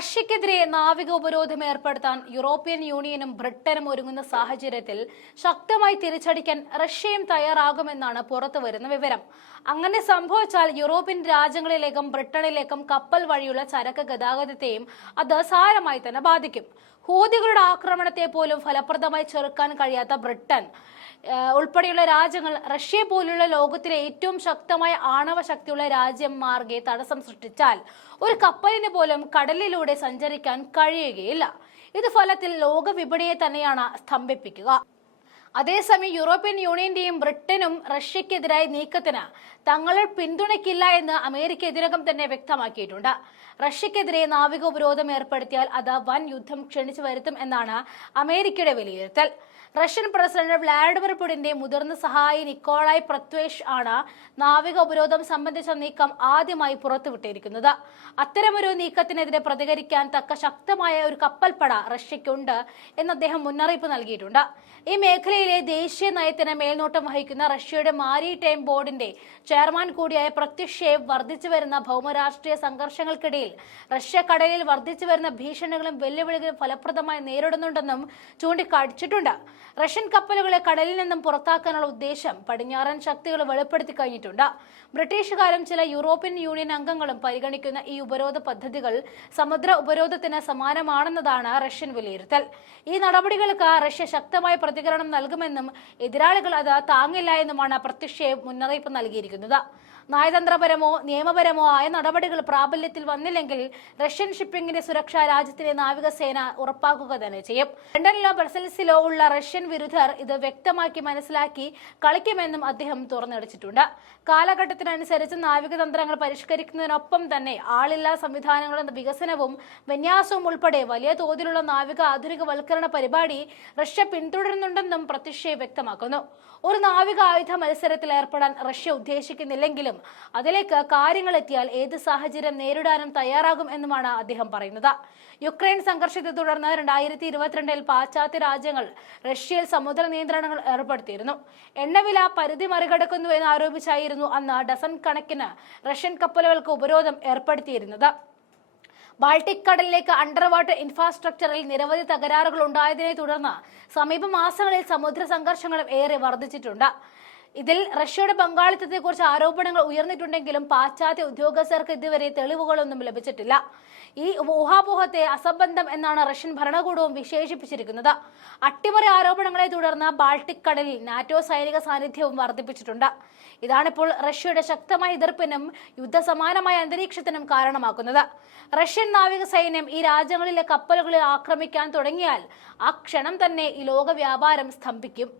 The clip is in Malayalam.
റഷ്യക്കെതിരെ നാവിക ഉപരോധം ഏർപ്പെടുത്താൻ യൂറോപ്യൻ യൂണിയനും ബ്രിട്ടനും ഒരുങ്ങുന്ന സാഹചര്യത്തിൽ ശക്തമായി തിരിച്ചടിക്കാൻ റഷ്യയും തയ്യാറാകുമെന്നാണ് പുറത്തുവരുന്ന വിവരം. അങ്ങനെ സംഭവിച്ചാൽ യൂറോപ്യൻ രാജ്യങ്ങളിലേക്കും ബ്രിട്ടനിലേക്കും കപ്പൽ വഴിയുള്ള ചരക്ക് ഗതാഗതത്തെയും അത് സാരമായി തന്നെ ബാധിക്കും. ഹൂതികളുടെ ആക്രമണത്തെ പോലും ഫലപ്രദമായി ചെറുക്കാൻ കഴിയാത്ത ബ്രിട്ടൻ ഉൾപ്പെടെയുള്ള രാജ്യങ്ങൾ റഷ്യ പോലുള്ള ലോകത്തിലെ ഏറ്റവും ശക്തമായ ആണവ ശക്തിയുള്ള രാജ്യം മാർഗെ തടസ്സം സൃഷ്ടിച്ചാൽ ഒരു കപ്പലിന് പോലും കടലിലൂടെ സഞ്ചരിക്കാൻ കഴിയുകയില്ല. ഇത് ഫലത്തിൽ ലോക വിപണിയെ തന്നെയാണ് സ്തംഭിപ്പിക്കുക. അതേസമയം യൂറോപ്യൻ യൂണിയന്റെയും ബ്രിട്ടനും റഷ്യക്കെതിരായ നീക്കത്തിന് തങ്ങളെ പിന്തുണയ്ക്കില്ല എന്ന് അമേരിക്ക ഇതിനകം തന്നെ വ്യക്തമാക്കിയിട്ടുണ്ട്. റഷ്യക്കെതിരെ നാവിക ഉപരോധം ഏർപ്പെടുത്തിയാൽ അത് വൻ യുദ്ധം ക്ഷണിച്ചു വരുത്തും എന്നാണ് അമേരിക്കയുടെ വിലയിരുത്തൽ. റഷ്യൻ പ്രസിഡന്റ് വ്ളാഡിമിർ പുടിന്റെ മുതിർന്ന സഹായി നിക്കോളായ് പ്രത്വേഷ് ആണ് നാവിക ഉപരോധം സംബന്ധിച്ച നീക്കം ആദ്യമായി പുറത്തുവിട്ടിരിക്കുന്നത്. അത്തരമൊരു നീക്കത്തിനെതിരെ പ്രതികരിക്കാൻ തക്ക ശക്തമായ ഒരു കപ്പൽപ്പട റഷ്യയ്ക്കുണ്ട് എന്ന് അദ്ദേഹം മുന്നറിയിപ്പ് നൽകിയിട്ടുണ്ട്. ഈ മേഖലയിലെ ദേശീയ നയത്തിന് മേൽനോട്ടം വഹിക്കുന്ന റഷ്യയുടെ മാരിടൈം ബോർഡിന്റെ ചെയർമാൻ കൂടിയായ പ്രത്യുഷേവ് വർദ്ധിച്ചുവരുന്ന ഭൗമരാഷ്ട്രീയ സംഘർഷങ്ങൾക്കിടയിൽ റഷ്യ കടലിൽ വർദ്ധിച്ചുവരുന്ന ഭീഷണികളും വെല്ലുവിളികളും ഫലപ്രദമായി നേരിടുന്നുണ്ടെന്നും ചൂണ്ടിക്കാണിച്ചിട്ടുണ്ട്. റഷ്യൻ കപ്പലുകളെ കടലിൽ നിന്നും പുറത്താക്കാനുള്ള ഉദ്ദേശം പടിഞ്ഞാറൻ ശക്തികൾ വെളിപ്പെടുത്തി കഴിഞ്ഞിട്ടുണ്ട്. ബ്രിട്ടീഷുകാരും ചില യൂറോപ്യൻ യൂണിയൻ അംഗങ്ങളും പരിഗണിക്കുന്ന ഈ ഉപരോധ പദ്ധതികൾ സമുദ്ര ഉപരോധത്തിന് സമാനമാണെന്നതാണ് റഷ്യൻ വിലയിരുത്തൽ. ഈ നടപടികൾക്ക് റഷ്യ ശക്തമായ പ്രതികരണം നൽകുമെന്നും എതിരാളികൾ അത് താങ്ങില്ല എന്നുമാണ് പ്രത്യുഷേവ് മുന്നറിയിപ്പ് നൽകിയിരിക്കുന്നത്. നയതന്ത്രപരമോ നിയമപരമോ ആയ നടപടികൾ പ്രാബല്യത്തിൽ വന്നില്ലെങ്കിൽ റഷ്യൻ ഷിപ്പിംഗിന്റെ സുരക്ഷ രാജ്യത്തിലെ നാവികസേന ഉറപ്പാക്കുക തന്നെ ചെയ്യും. ലണ്ടനിലോ ബ്രസൽസിലോ ഉള്ള റഷ്യൻ വിരുദ്ധർ ഇത് വ്യക്തമാക്കി മനസ്സിലാക്കി കളിക്കുമെന്നും അദ്ദേഹം തുറന്നടിച്ചിട്ടുണ്ട്. കാലഘട്ടത്തിനനുസരിച്ച് നാവിക തന്ത്രങ്ങൾ പരിഷ്കരിക്കുന്നതിനൊപ്പം തന്നെ ആളില്ലാ സംവിധാനങ്ങളുടെ വികസനവും വിന്യാസവും ഉൾപ്പെടെ വലിയ തോതിലുള്ള നാവിക ആധുനികവൽക്കരണ പരിപാടി റഷ്യ പിന്തുടരുന്നുണ്ടെന്നും പ്രത്യുഷേവ് വ്യക്തമാക്കുന്നു. ഒരു നാവിക ആയുധ മത്സരത്തിൽ ഏർപ്പെടാൻ റഷ്യ ഉദ്ദേശിക്കുന്നില്ലെങ്കിലും അതിലേക്ക് കാര്യങ്ങൾ എത്തിയാൽ ഏത് സാഹചര്യം നേരിടാനും തയ്യാറാകും എന്നുമാണ് അദ്ദേഹം പറയുന്നത്. യുക്രൈൻ സംഘർഷത്തെ തുടർന്ന് 2022 പാശ്ചാത്യ രാജ്യങ്ങൾ റഷ്യയിൽ സമുദ്ര നിയന്ത്രണങ്ങൾ ഏർപ്പെടുത്തിയിരുന്നു. എണ്ണവില പരിധി മറികടക്കുന്നു എന്ന് ആരോപിച്ചായിരുന്നു അന്ന് ഡസൻ കണക്കിന് റഷ്യൻ കപ്പലുകൾക്ക് ഉപരോധം ഏർപ്പെടുത്തിയിരുന്നത്. ബാൾട്ടിക് കടലിലേക്ക് അണ്ടർ വാട്ടർ ഇൻഫ്രാസ്ട്രക്ചറിൽ നിരവധി തകരാറുകൾ ഉണ്ടായതിനെ തുടർന്ന് സമീപ മാസങ്ങളിൽ സമുദ്ര സംഘർഷങ്ങളും ഏറെ വർദ്ധിച്ചിട്ടുണ്ട്. ഇതിൽ റഷ്യയുടെ പങ്കാളിത്തത്തെക്കുറിച്ച് ആരോപണങ്ങൾ ഉയർന്നിട്ടുണ്ടെങ്കിലും പാശ്ചാത്യ ഉദ്യോഗസ്ഥർക്ക് ഇതുവരെ തെളിവുകളൊന്നും ലഭിച്ചിട്ടില്ല. ഈ ഊഹാപോഹത്തെ അസംബന്ധം എന്നാണ് റഷ്യൻ ഭരണകൂടവും വിശേഷിപ്പിച്ചിരിക്കുന്നത്. അട്ടിമറി ആരോപണങ്ങളെ തുടർന്ന് ബാൾട്ടിക് കടലിൽ നാറ്റോ സൈനിക സാന്നിധ്യവും വർദ്ധിപ്പിച്ചിട്ടുണ്ട്. ഇതാണിപ്പോൾ റഷ്യയുടെ ശക്തമായ എതിർപ്പിനും യുദ്ധസമാനമായ അന്തരീക്ഷത്തിനും കാരണമാക്കുന്നത്. റഷ്യൻ നാവിക സൈന്യം ഈ രാജ്യങ്ങളിലെ കപ്പലുകളിൽ ആക്രമിക്കാൻ തുടങ്ങിയാൽ ആ ക്ഷണം തന്നെ ഈ ലോക വ്യാപാരം സ്തംഭിക്കും.